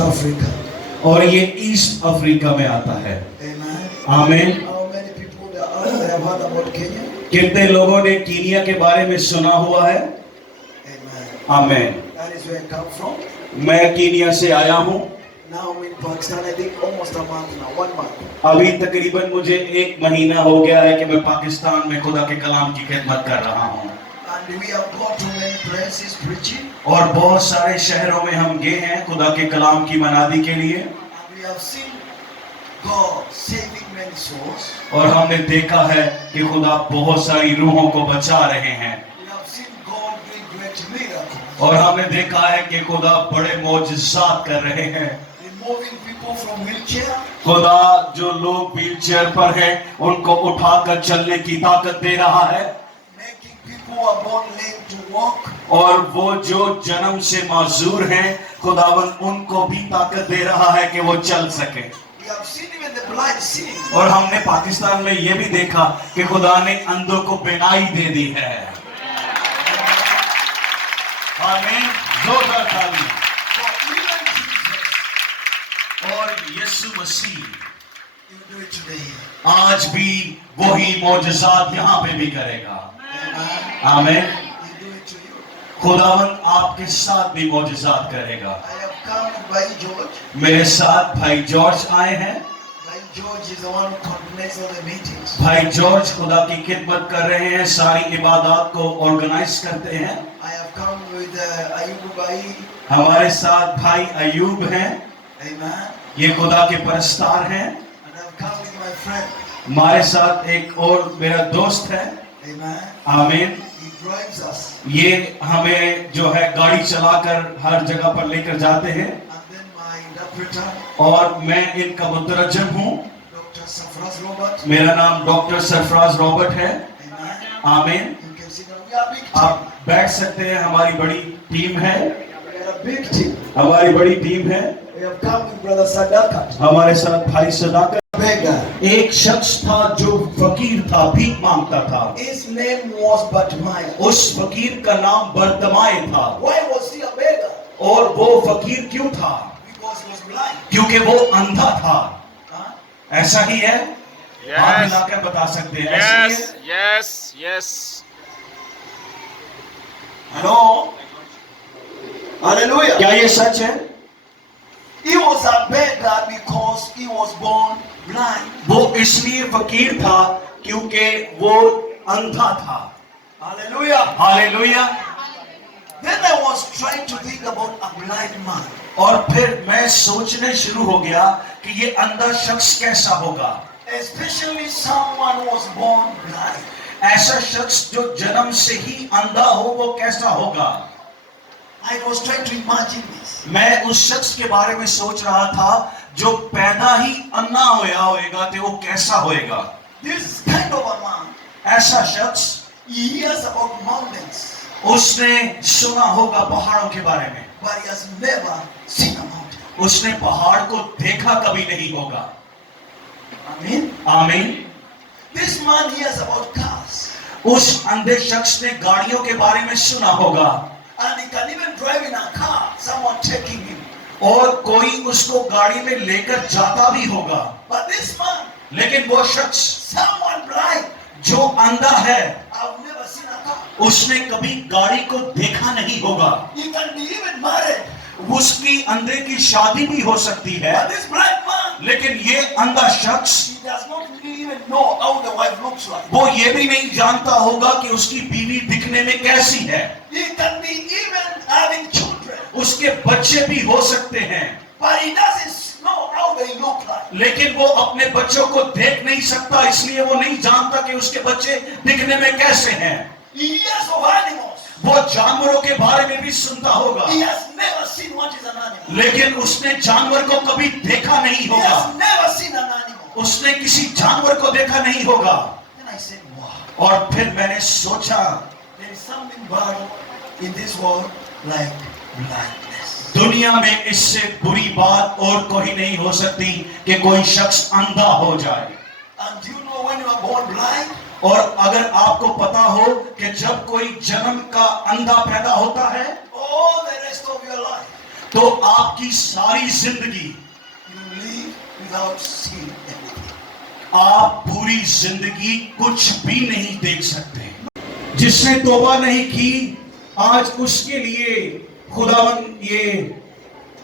Africa. और ये east Africa में आता है। Amen. आमीन। How many people they have heard about Kenya? कितने लोगों ने कीनिया के बारे में सुना हुआ है? Amen. आमीन। That is where I come from. मैं कीनिया से आया हूँ। Now I'm in Pakistan. I think almost a month now. 1 month. अभी तकरीबन मुझे 1 महीना हो गया है कि मैं पाकिस्तान में खुदा के कलाम की खिदमत कर रहा हूँ। And we have gone to many places preaching. और बहुत सारे शहरों में हम गए हैं खुदा के कलाम की मनादी के लिए। And we have seen God saving many souls. और हमने देखा है कि खुदा बहुत सारी रूहों को बचा रहे हैं। We have seen God doing great miracles. और हमने देखा है कि खुदा बड़े मौजज़ात कर रहे हैं। Removing people from wheelchair. खुदा जो लोग व्हीलचेयर पर हैं उनको उठाकर चलने की ताकत दे रहा है। Making people who are born lame to walk. और वो जो जन्म से माजूर हैं खुदावन उनको भी ताकत दे रहा है कि वो चल सके। We have seen even the blind seeing. और हमने पाकिस्तान में ये भी देखा कि खुदा ने अंधों को बिनाई दे दी है। आमीन। जोरदार ताली। So even Jesus, और यीशु मसीह you do it today. आज भी वही मौजज़ात यहाँ पे भी करेगा। Amen. आमीन। He do it to you. खुदावन आपके साथ भी मौजज़ात करेगा। I have come with Bhai George. मेरे साथ भाई जॉर्ज आए हैं। Bhai George is the one who coordinates all the meetings. भाई जॉर्ज खुदा की खिदमत कर रहे हैं, सारी इबादत को ऑर्गेनाइज करते हैं। I have come with Ayub Bhai. हमारे साथ भाई अयूब हैं, Amen. ये खुदा के परस्तार हैं। And I have come with my friend. हमारे साथ एक और मेरा दोस्त है। Amen. आमीन। He drives us. ये हमें जो है गाड़ी चलाकर हर जगह पर लेकर जाते हैं। And then my interpreter, और मैं इनका मुतरजम हूँ। Dr. Safraz Robert. मेरा नाम डॉक्टर सरफराज रॉबर्ट है। Amen. आमीन। You can see that we are big team. आप बैठ सकते हैं, हमारी बड़ी टीम है। We are a big team. हमारी बड़ी टीम है। We have come with Brother Sadakat. हमारे साथ भाई सदाकत। Beggar. एक शख्स था जो फकीर था, भीख मांगता था। His name was Bartimaeus. उस फकीर का नाम बर्तमाए था। Why was he a beggar? और वो फकीर क्यों था? Because he was blind. क्योंकि वो अंधा था। Huh? ऐसा ही है? Yes. आप मिलाकर बता सकते हैं, ऐसा ही Yes, है? yes, yes. Hello? Hallelujah. क्या ये सच है? He was a beggar because he was born blind. वो इसलिए फकीर था क्योंकि वो अंधा था। Hallelujah. Hallelujah. Then I was trying to think about a blind man. और फिर मैं सोचने शुरू हो गया कि ये अंधा शख्स कैसा होगा। Especially someone who was born blind. ऐसा शख्स जो जन्म से ही अंधा हो वो कैसा होगा। I was trying to imagine this. मैं उस शख्स के बारे में सोच रहा था जो पैदा ही अन्ना होएगा तो वो कैसा होएगा। This kind of a man, ऐसा शख्स, he hears about mountains, उसने सुना होगा पहाड़ों के बारे में, but he has never seen a mountain. उसने पहाड़ को देखा कभी नहीं होगा। Amen. आमीन। This man hears about cars, उस अंधे शख्स ने गाड़ियों के बारे में सुना होगा and he can even drive in a car, someone taking him. और कोई उसको गाड़ी में लेकर जाता भी होगा। But this man, लेकिन वो शख्स someone blind, जो अंधा है I've never seen a car. उसने कभी गाड़ी को देखा नहीं होगा। He can be even married. उसकी अंधे की शादी भी हो सकती है, But this blind man, लेकिन ये अंधा शख्स he does not even know how the wife looks like. वो ये भी नहीं जानता होगा कि उसकी बीवी दिखने में कैसी है। He can be even having children, उसके बच्चे भी हो सकते हैं, but he doesn't know how they look like. लेकिन वो अपने बच्चों को देख नहीं सकता, इसलिए वो नहीं जानता कि उसके बच्चे दिखने में कैसे हैं। He hears of animals. वो जानवरों के बारे में भी सुनता होगा, He has never seen what is an animal. लेकिन उसने जानवर को कभी देखा नहीं He होगा। has never seen an animal. उसने किसी जानवर को देखा नहीं होगा। Then I said, wow, और फिर मैंने सोचा there is something bad in this world like blindness. दुनिया में इससे बुरी बात और कोई नहीं हो सकती कि कोई शख्स अंधा हो जाए। And you know when you are born blind, और अगर आपको पता हो कि जब कोई जन्म का अंधा पैदा होता है all the rest of your life, तो आपकी सारी जिंदगी you live without seeing anything. आप पूरी जिंदगी कुछ भी नहीं देख सकते। जिसने तौबा नहीं की, आज उसके लिए खुदावन ये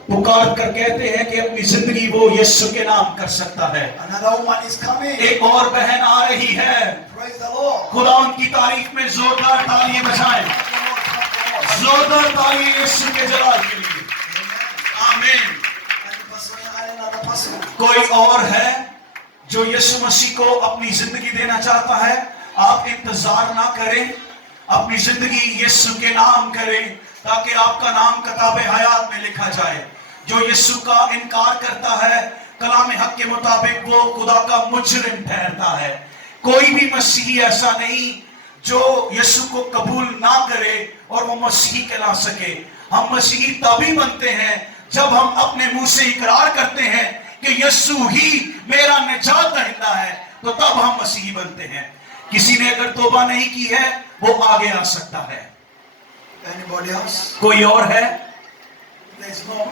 पुकार कर कहते हैं कि अपनी जिंदगी वो यीशु के नाम कर सकता है। Another woman is coming. एक और बहन आ रही है। Praise the Lord. खुदावन की तारीफ में जोरदार तालियां बजाएं। जोरदार तालियां यीशु के जलाल के लिए। आमीन। Another person. कोई और है जो यीशु मसीह को अपनी जिंदगी देना चाहता है? आप इंतजार ना करें, अपनी जिंदगी यीशु के नाम करें ताकि आपका नाम किताब हयात में लिखा जाए। जो यीशु का इनकार करता है, कलाम हक के मुताबिक वो खुदा का मुजरिम ठहरता है। कोई भी मसीही ऐसा नहीं जो यीशु को कबूल ना करे और वो मसीही कहला सके। हम मसीही तभी बनते हैं जब हम अपने मुंह से इकरार करते हैं कि यीशु ही मेरा निजात दहिंदा है, तो तब हम मसीही बनते हैं। किसी ने अगर तौबा नहीं की है, वो आगे आ सकता है। Anybody else? कोई और है? There's no.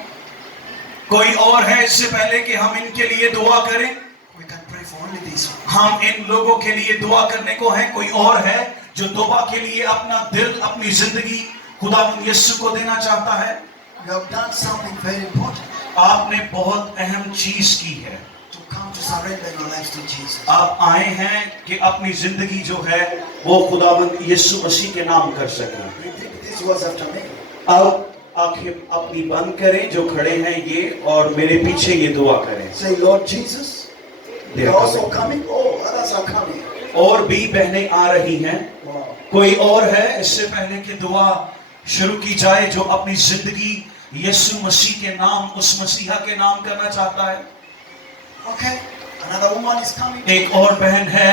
कोई और है? इससे पहले कि हम इनके लिए दुआ करें, We can pray for only this one. हम इन लोगों के लिए दुआ करने को है। कोई और है जो तौबा के लिए अपना दिल, अपनी जिंदगी खुदावंद यीशु को देना चाहता है? You have done something very important आपने बहुत अहम चीज की है। to come to surrender your life to Jesus. आप आए हैं कि अपनी जिंदगी जो है वो खुदावंद यीशु मसीह के नाम कर सकें। Repeat these words after me. अब आंखें अपनी बंद करें जो खड़े हैं ये, और मेरे पीछे ये दुआ करें। Say, Lord Jesus. They They are are also coming. coming. Oh, others are coming. और भी बहनें आ रही हैं। Wow. कोई और है? इससे पहले कि दुआ शुरू की जाए जो अपनी जिंदगी यीशु मसीह के नाम, उस मसीहा के नाम करना चाहता है। Okay. Another woman is coming. एक और बहन है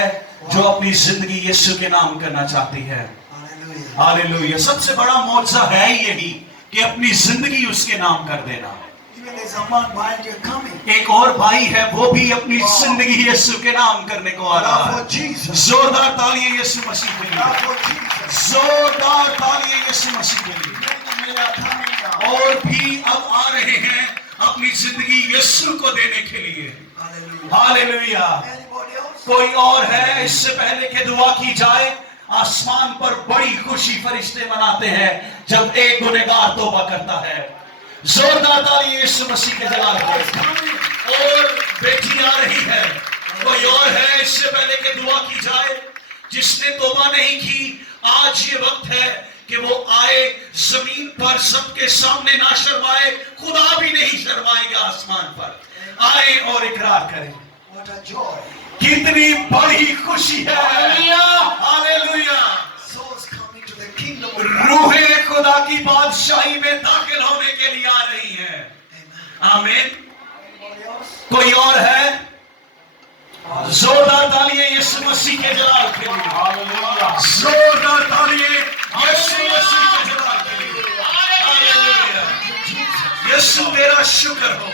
जो अपनी जिंदगी यीशु के नाम करना चाहती है। Hallelujah. हालेलुया। सबसे बड़ा मौजज़ा है यही कि अपनी जिंदगी उसके नाम कर देना। Even there's a man behind you coming. एक और भाई है, वो भी अपनी जिंदगी यीशु के नाम करने को आ रहा Love है। for Jesus. जोरदार तालियां यीशु मसीह के लिए। Love for Jesus. जोरदार तालियां यीशु मसीह के लिए। Many are coming now. और भी अब आ रहे हैं अपनी जिंदगी यीशु को देने के लिए। Hallelujah. हालेलुया। Anybody else? कोई और है? इससे पहले कि दुआ की जाए, आसमान पर बड़ी खुशी फरिश्ते मनाते हैं जब एक गुनहगार तौबा करता है। जोरदार ताली यीशु मसीह के जलाल पे। और बेटी आ रही है। कोई और है? इससे पहले कि दुआ की जाए, जिसने तौबा नहीं की, आज ये वक्त है कि वो आए, जमीन पर सबके सामने ना शर्माए, खुदा भी नहीं शर्माएगा आसमान पर। आए और इकरार करें। What a joy. कितनी बड़ी खुशी है। Hallelujah. Souls coming to the kingdom of God. रूहे खुदा की बादशाही में दाखिल होने के लिए आ रही है। Amen. आमीन। Anybody else? कोई और है? जोरदार तालियां यीशु मसीह के जलाल के लिए। जोरदार तालियां यीशु मसीह के जलाल के लिए। हालेलुया। यीशु तेरा शुक्र हो।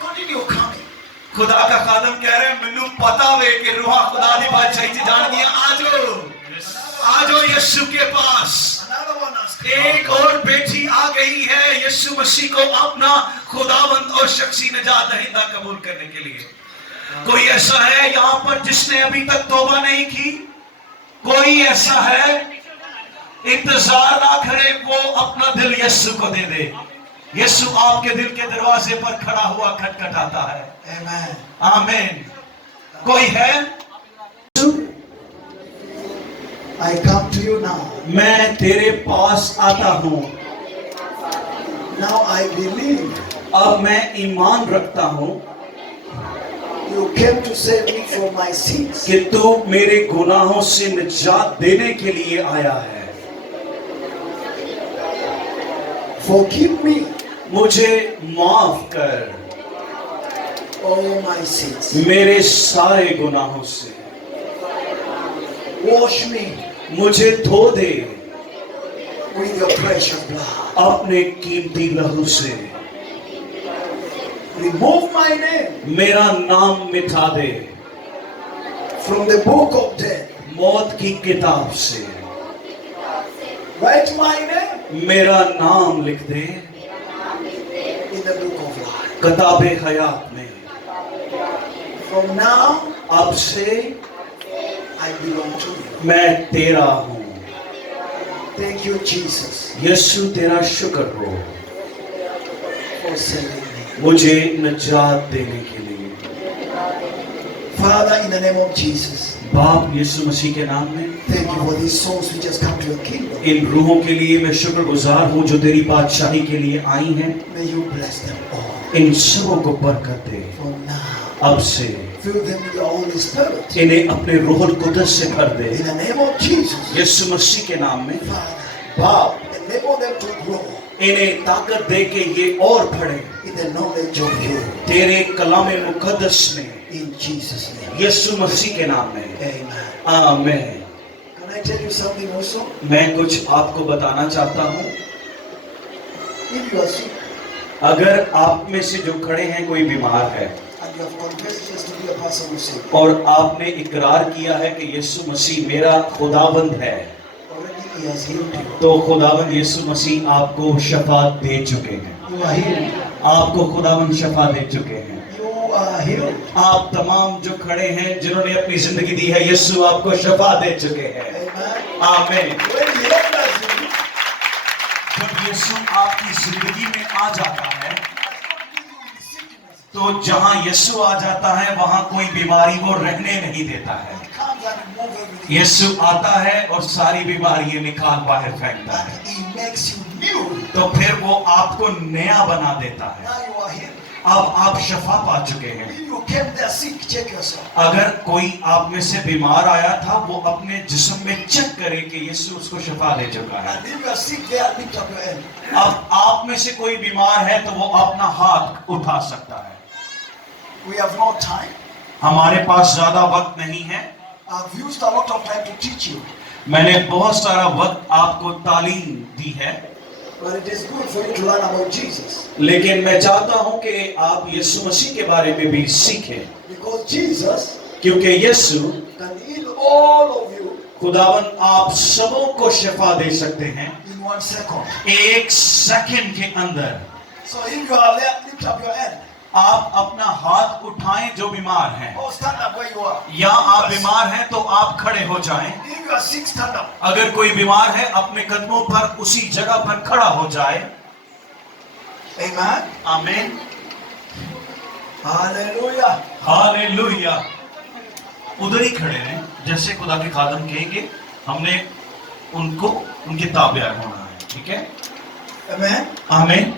Continue coming. खुदा का खादम कह रहे हैं, मैनू पता वे कि रूह खुदा दी बादशाही च जान दिया। आजो यीशु के पास। Another one has come. एक और बेटी आ गई है यीशु मसीह को अपना खुदावंद और शख्सी निजात दहिंदा कबूल करने के लिए। कोई ऐसा है यहाँ पर जिसने अभी तक तौबा नहीं की? कोई ऐसा है? इंतजार ना करे, वो अपना दिल यीशु को दे दे। यीशु आपके दिल के दरवाजे पर खड़ा हुआ खटखटाता है। Amen. आमीन। कोई है? I come to you now. मैं तेरे पास आता हूँ। Now I believe अब मैं ईमान रखता हूँ you came to save me from my sins. कि तू मेरे गुनाहों से निजात देने के लिए आया है। Forgive me मुझे माफ कर all my sins. मेरे सारे गुनाहों से। Wash me मुझे धो दे with your precious blood. अपने कीमती लहू से। Remove my name मेरा नाम मिटा दे from the book of death. मौत की किताब से। Write my name मेरा नाम लिख दे of life. किताबे हयात में। From now, अब से I belong to you. मैं तेरा हूँ। Thank you, Jesus, यीशु तेरा शुक्र हो for saving me. मुझे निजात देने के लिए। Father, in the name of Jesus, बाप यीशु मसीह के नाम में thank you for these souls which has come to your kingdom. इन रूहों के लिए मैं शुक्रगुजार हूँ जो तेरी बादशाही के लिए आई हैं। May you bless them all. इन सबों को बरकत दे। From now, अब से fill them with your Holy Spirit. इन्हें अपने रूहुल कुदस से भर दे। In the name of Jesus, यीशु मसीह के नाम में Father, बाप enable them to grow इन्हें ताकत दे के ये और बढ़े in the knowledge of you. तेरे कलाम मुकद्दस में। In Jesus' name. यीशु मसीह के नाम में Amen. आमीन। Can I tell you something also? मैं कुछ आपको बताना चाहता हूँ। If you are sick अगर आप में से जो खड़े हैं कोई बीमार है and you have confessed Jesus to be a person who sick, और आपने इकरार किया है कि यीशु मसीह मेरा खुदावंद है, already He has healed you. तो खुदावंद यीशु मसीह आपको शफा दे चुके हैं। You are healed. आपको खुदावंद शफा दे चुके हैं। You are healed. आप तमाम जो खड़े हैं जिन्होंने अपनी जिंदगी दी है, यीशु आपको शफा दे चुके हैं। Amen. आमीन। When He enters you, जब यीशु आपकी जिंदगी में आ जाता है, तो जहां यीशु आ जाता है वहां कोई बीमारी वो रहने नहीं देता है। He comes and removes everything. यीशु आता है और सारी बीमारियां निकाल बाहर फेंकता है। And He makes you new. तो फिर वो आपको नया बना देता है। Now you are healed. अब आप शफा पा चुके हैं। If you came there sick, check yourself. अगर कोई आप में से बीमार आया था, वो अपने जिस्म में चेक करे कि यीशु उसको शफा दे चुका है। And if you are sick there, lift up your hand. अब आप में से कोई बीमार है तो वो अपना हाथ उठा सकता है। We have no time. हमारे पास ज्यादा वक्त नहीं है। I've used a lot of time to teach you. मैंने बहुत सारा वक्त आपको तालीम दी है, But it is good for you to learn about Jesus. लेकिन मैं चाहता हूं कि आप यीशु मसीह के बारे में भी सीखें, Because Jesus क्योंकि यीशु can heal all of you खुदावन आप सबों को शफा दे सकते हैं in 1 second. एक सेकंड के अंदर। So if you are there, lift up your hand. आप अपना हाथ उठाएं जो बीमार हैं, Or stand up where you are. या आप बीमार हैं तो आप खड़े हो जाएं। If you are sick, stand up. अगर कोई बीमार है अपने कदमों पर उसी जगह पर खड़ा हो जाए। Amen. आमीन। Hallelujah. हालेलुया। उधर ही खड़े हैं जैसे खुदा के खादम कहेंगे, हमने उनको उनके ताबेदार होना है। ठीक है, Amen. आमीन।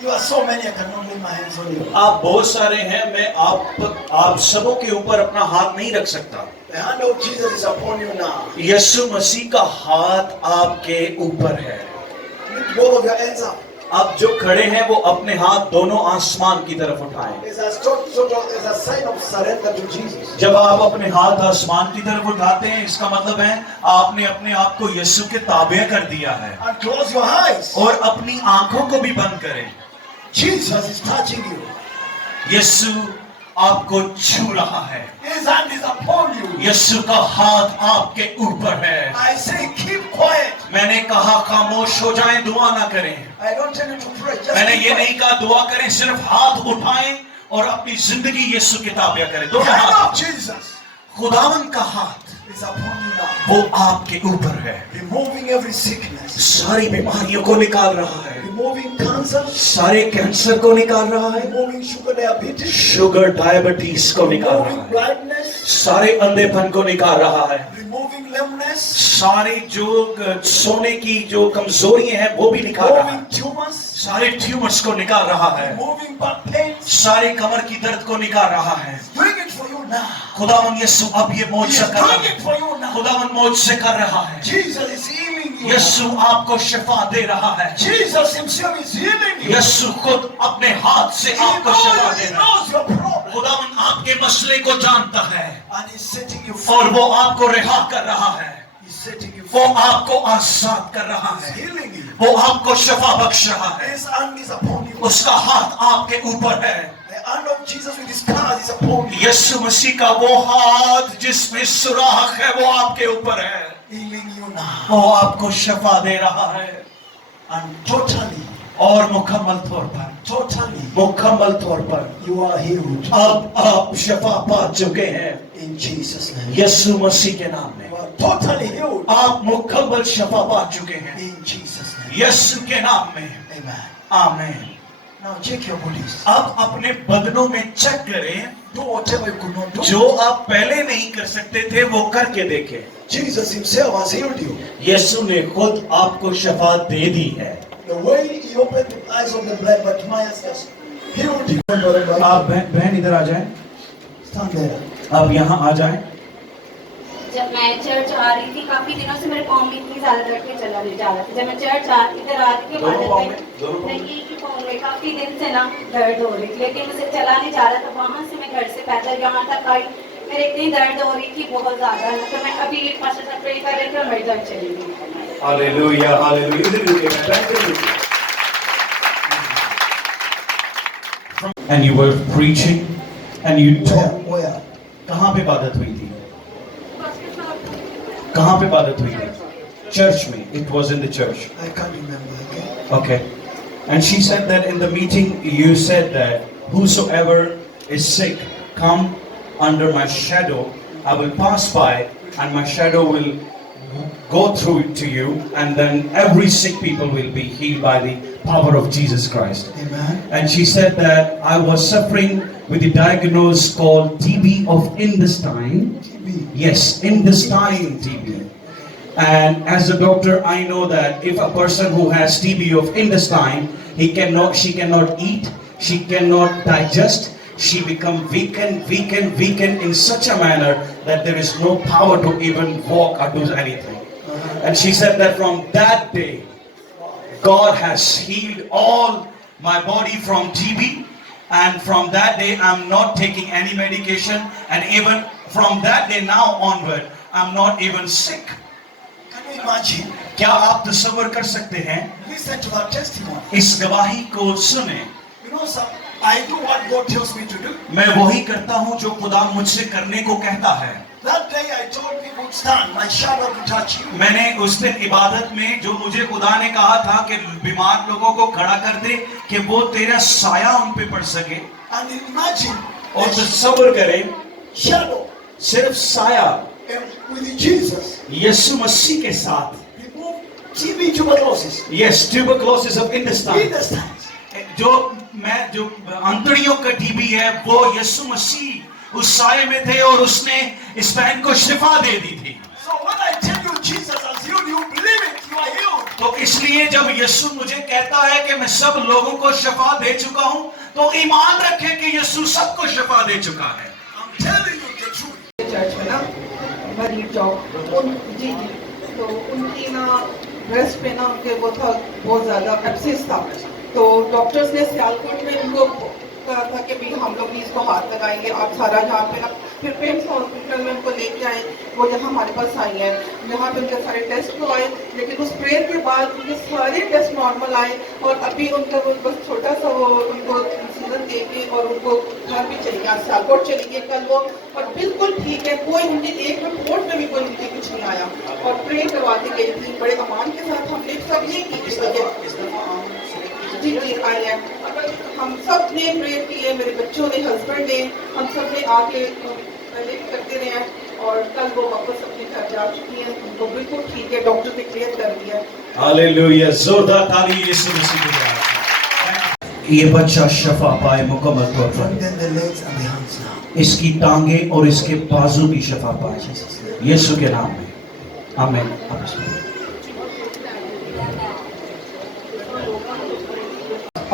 You are so many, I cannot lay my hands on you. आप बहुत सारे हैं, मैं आप सबों के ऊपर अपना हाथ नहीं रख सकता। The hand of Jesus is upon you now. यीशु मसीह का हाथ आपके ऊपर है। Lift both of your hands up. आप जो खड़े हैं वो अपने हाथ दोनों आसमान की तरफ उठाएं। It's a sign of surrender to Jesus. जब आप अपने हाथ आसमान की तरफ उठाते हैं, इसका मतलब है आपने अपने आप को यीशु के ताबे कर दिया है। And close your eyes. और अपनी आंखों को भी बंद करें। Jesus is touching you. यीशु आपको छू रहा है। His hand is upon you. यीशु का हाथ आपके ऊपर है। I say keep quiet. मैंने कहा खामोश हो जाएं, दुआ ना करें। I don't tell you to pray. Just मैंने keep ये quiet. नहीं कहा दुआ करें, सिर्फ हाथ उठाएं और अपनी जिंदगी यीशु के ताबे करें। The दोनों hand हाथ। of Jesus खुदावन का हाथ is upon you now. वो आपके ऊपर है। Removing every sickness. सारी बीमारियों को निकाल रहा है। Removing cancer. सारे कैंसर को निकाल रहा है। Removing sugar diabetes. Sugar diabetes को निकाल रहा Removing है। blindness. सारे अंधेपन को निकाल रहा है। Removing lameness. सारे जो सोने की जो कमजोरियां हैं वो भी निकाल रहा है। Removing tumors. सारे ट्यूमर्स को निकाल रहा है। Removing back pains. सारे कमर की दर्द को निकाल रहा है। Doing it for you now. खुदावन यीशु अब ये He मौजूद is कर रहा doing है। it for you now. खुदावन मौज से कर रहा है। Jesus is healing you. यीशु आपको शिफा दे रहा है। Jesus himself is healing you. यीशु खुद अपने हाथ से He आपको शिफा दे knows, he रहा है। knows your problem. खुदावन आपके मसले को जानता है And he's setting you और free. वो आपको रिहा कर रहा है। He's setting you वो free. आपको आजाद कर रहा He's है। healing you. वो आपको शिफा बख्श रहा है। His hand is upon you. उसका हाथ आपके ऊपर है। The hand of Jesus with his scars is upon you. यीशु मसीह का वो हाथ जिसमें सुराख है वो आपके ऊपर है। Healing you now. वो आपको शिफा दे रहा है। And totally और मुकम्मल तौर पर, totally, मुकम्मल तौर पर you are healed अब आप शिफा पा चुके हैं in Jesus' name. यीशु मसीह के नाम में। You are totally healed आप मुकम्मल शिफा पा चुके हैं in Jesus' name. यीशु के नाम में। Amen. आमीन। Now check your bodies. अब अपने बदनों में चेक करें, Do whatever you could not do. जो आप पहले नहीं कर सकते थे वो करके देखें। Jesus himself has healed you. यीशु ने खुद आपको शिफा दे दी है। The way he opened the eyes of the blind Bartimaeus has healed you. आप बहन इधर आ जाएं, Stand there. आप यहाँ आ जाएं। जब मैं चर्च आ रही थी काफी दिनों से मेरे पाँव में इतनी ज्यादा दर्द के चला नहीं जा रहा था। जब मैं चर्च इधर आ रही थी नहीं एक ही पाँव में काफी दिन से ना दर्द हो रही थी, लेकिन मुझे चला नहीं जा रहा था। वहाँ से मैं घर से पैदल यहाँ तक आई, मेरे इतनी दर्द हो रही थी बहुत ज्यादा, तो मैं अभी पास्टर साहब प्रे कर रहे थे और मेरी दर्द चली गई। Hallelujah hallelujah. And you were preaching and you taught. Where? कहाँ पे इबादत हुई थी? कहाँ पे इबादत हुई थी? Church में. It was in the church. I can't remember. Okay. Okay. And she said that in the meeting you said that whosoever is sick, come under my shadow. I will pass by and my shadow will go through to you, and then every sick people will be healed by the power of Jesus Christ. Amen. And she said that I was suffering with the diagnosis called TB of intestine. TB. Yes, intestine TB. And as a doctor, I know that if a person who has TB of intestine, she cannot eat, she cannot digest, she become weakened in such a manner that there is no power to even walk or do anything. And she said that from that day, God has healed all my body from TB, and from that day I'm not taking any medication, and even from that day now onward, I'm not even sick. Can you imagine? क्या आप तस्वीर कर सकते हैं? Listen to that testimony. इस गवाही को सुने। You know, sir, I do what God tells me to do. मैं वही करता हूँ जो खुदा मुझसे करने को कहता है। That day I told people, stand, my shadow will touch you. मैंने उस दिन इबादत में जो मुझे खुदा ने कहा था कि बीमार लोगों को खड़ा कर दे कि वो तेरा साया उन पे पड़ सके। And imagine, और तस्वीर करें, shadow सिर्फ साया with Jesus यीशु मसीह के साथ। remove TB tuberculosis. Yes, tuberculosis of intestine. Intestines. जो अंतड़ियों का टीबी है वो यीशु मसीह उस साये में थे और उसने इस बहन को शिफा दे दी थी। So when I tell you Jesus has healed you, believe it, you are healed. तो इसलिए जब यीशु मुझे कहता है कि मैं सब लोगों को शिफा दे चुका हूँ, तो ईमान रखें कि यीशु सबको शिफा दे चुका है। I'm telling you the truth. Church में ना मरीज चौक जी तो उनकी ना ब्रेस्ट पे ना उनके वो था बहुत ज़्यादा एब्सेस था, तो डॉक्टर्स ने सियालकोट में उनको कहा था कि भाई हम लोग भी इसको हाथ लगाएंगे, आप सारा जहाँ पे ना फिर पेम्स हॉस्पिटल में उनको लेके आए, वो यहाँ हमारे पास आई हैं, यहाँ पे उनके सारे टेस्ट करवाए, लेकिन उस प्रेयर के बाद उनके सारे टेस्ट नॉर्मल आए और अभी उनका वो बस छोटा सा वो उनको इंसुलिन दे के और उनको घर भी चली गई, सियालकोट चली गई कल वो, और बिल्कुल ठीक है, कोई उनके एक रिपोर्ट में भी कोई उनके कुछ नहीं आया और प्रेयर करवाते गई थी बड़े अमान के साथ। हमने सब ये की जी आई है, हम सब ने प्रेयर की है, मेरे बच्चों ने, हस्बैंड ने, हम सब ने आके पहले करते रहे हैं और कल वो वापस अपने घर जा चुकी हैं, उनको बिल्कुल ठीक है, डॉक्टर ने क्लियर कर दिया। हालेलुया, जोरदार ताली यीशु मसीह को दे। ये बच्चा शफा पाए मुकम्मल तौर पर। And then the legs and the hands now. इसकी टांगे और इसके बाजू भी शफा पाए यीशु के नाम में। आमीन।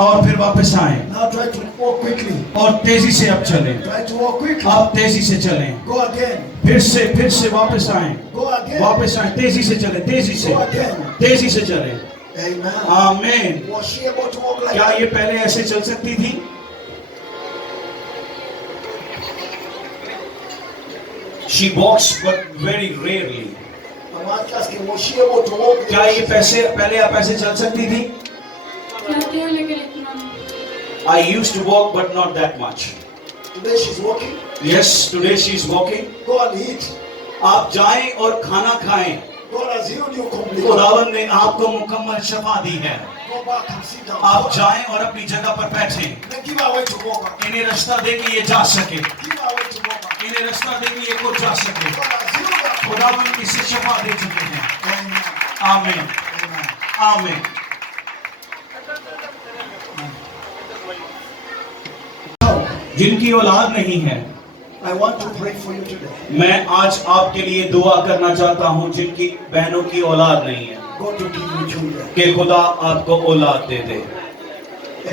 और फिर वापस आए Now try to walk quickly. और तेजी से अब चलें। Try to walk quickly. आप तेजी से चलें। Go again. फिर से वापस आए। Go again. वापस आए, तेजी से चलें, तेजी से, Go again. तेजी से चलें। Amen. आमीन। Was she able to walk like क्या that? ये पहले ऐसे चल सकती थी? She walks but very rarely. I'm asking, was she able to walk? क्या ये पहले आप ऐसे चल सकती थी? I used to walk but not that much. Today she's walking. Yes, today she is walking. Go and eat. आप जाएं और खाना खाएं। God has healed you completely. खुदावन ने आपको मुकम्मल शफा दी है। Go back and sit down. आप जाएं और अपनी जगह पर बैठें। Then give away to go back. इन्हें रास्ता दे कि ये जा सके, Give away to go back. इन्हें रास्ता दे कि ये खुद जा सके। God has healed that. खुदावन इसे शफा दे चुके हैं। Amen. आमीन, Amen. आमीन। जिनकी औलाद नहीं है, I want to pray for you today. मैं आज आपके लिए दुआ करना चाहता हूँ जिनकी बहनों की औलाद नहीं है, God to give you children. कि खुदा आपको औलाद दे दे।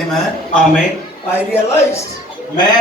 Amen. आमीन। I realized मैं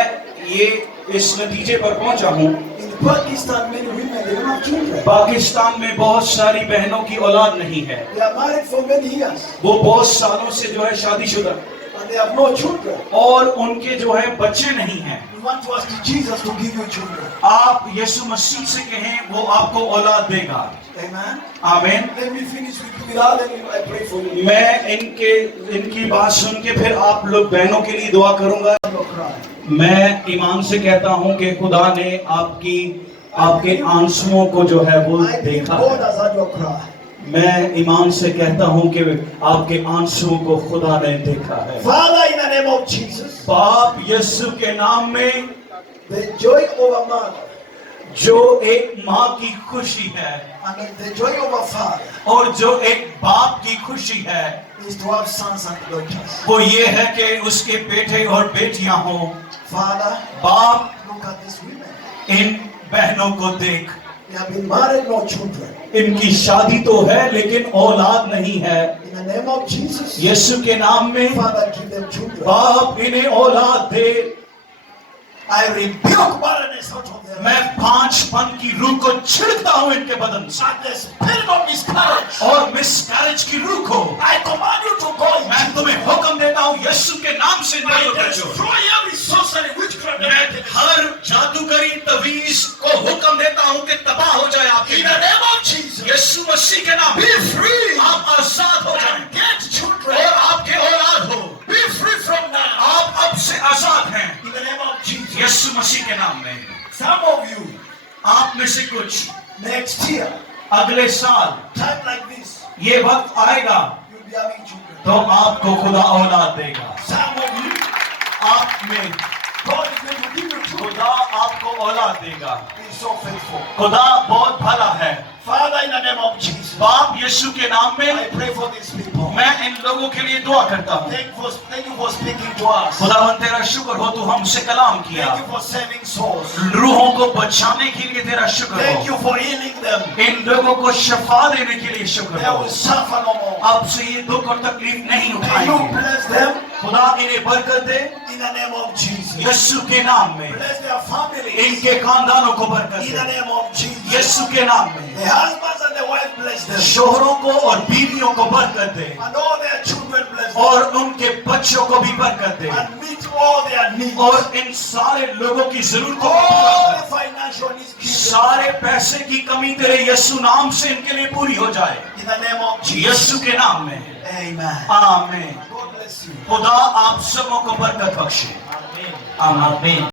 ये इस नतीजे पर पहुंचा हूँ, in Pakistan many women they don't have children. Pakistan में बहुत सारी बहनों की औलाद नहीं है। They are married for many years वो बहुत सालों से जो है शादीशुदा and they have no children. और उनके जो है बच्चे नहीं हैं। We want to ask Jesus to give you children. आप यीशु मसीह से कहें, वो आपको औलाद देगा। Amen. आमीन। Let me finish with you. Without any, I pray for you. मैं इनकी बात सुन के फिर आप लोग बहनों के लिए दुआ करूंगा। Don't cry. मैं ईमान से कहता हूं कि खुदा ने आपके आंसुओं को जो है वो I believe देखा God है। has heard your cry. मैं ईमान से कहता हूं कि आपके आंसुओं को खुदा ने देखा है। Father, in the name of Jesus, बाप यीशु के नाम में, the joy of a mother जो एक माँ की खुशी है and the joy of a father और जो एक बाप की खुशी है, is to have sons and daughters. वो ये है कि उसके बेटे और बेटियां हों। Father, बाप, look at these women. इन बहनों को देख, They have been married, no children. इनकी शादी तो है लेकिन औलाद नहीं है। In the name of Jesus, यीशु के नाम में Father, give them children. बाप इन्हें औलाद दे। I rebuke barrenness out of their मैं life. पांचपन की रूह को छिड़कता हूं इनके बदन से And the spirit of miscarriage, और मिसकैरेज की रूह को I command you to go. मैं तुम्हें हुक्म देता हूं यीशु के नाम से I निकलो बच्चों। destroy every sorcery, witchcraft, and मैं wickedness. हर जादूगरी तवीज को हुक्म देता हूं कि तबाह हो जाए आपके In the name of Jesus, यीशु मसीह के नाम be free आप आजाद हो जाएं and get children. और आपके औलाद हो। Be free from now. आप अब से आजाद हैं In the name of Jesus. यीशु मसीह के नाम में। Some of you, आप में से कुछ next year, अगले साल time like this, ये वक्त आएगा you'll be having children. तो आपको खुदा औलाद देगा। Some of you, आप में God is going to give you children. खुदा आपको औलाद देगा। He is so faithful. खुदा बहुत भला है। Father, in the name of Jesus, बाप यीशु के नाम I में pray for these people. मैं इन लोगों के लिए दुआ करता हूँ। Thank you for speaking to us. खुदावन तेरा शुक्र हो, तू हमसे कलाम किया। Thank you for saving souls. रूहों को बचाने के लिए तेरा शुक्र Thank हो। you for healing them. इन लोगों को शफा देने के लिए शुक्र They हो। will suffer no more. अब से ये दुख और तकलीफ नहीं May you उठाएंगे। bless them खुदा इन्हें बरकत दे in the name of Jesus. यीशु के नाम में। Bless their families इनके खानदानों को बरकत in the they name of Jesus. यीशु के नाम में। The husbands and the wife bless them. शोहरों को और बीवियों को बरकत दे And all their children bless them. और उनके बच्चों को भी बरकत दे And meet all their needs. और इन सारे लोगों की जरूरतों को All पूरा the कर। financial needs. give them. सारे पैसे की कमी तेरे यीशु नाम से इनके लिए पूरी हो जाए In the name of Jesus. यीशु के नाम में। Amen. आमीन। God bless you. खुदा आप सबों को बरकत बख्शे। आमीन।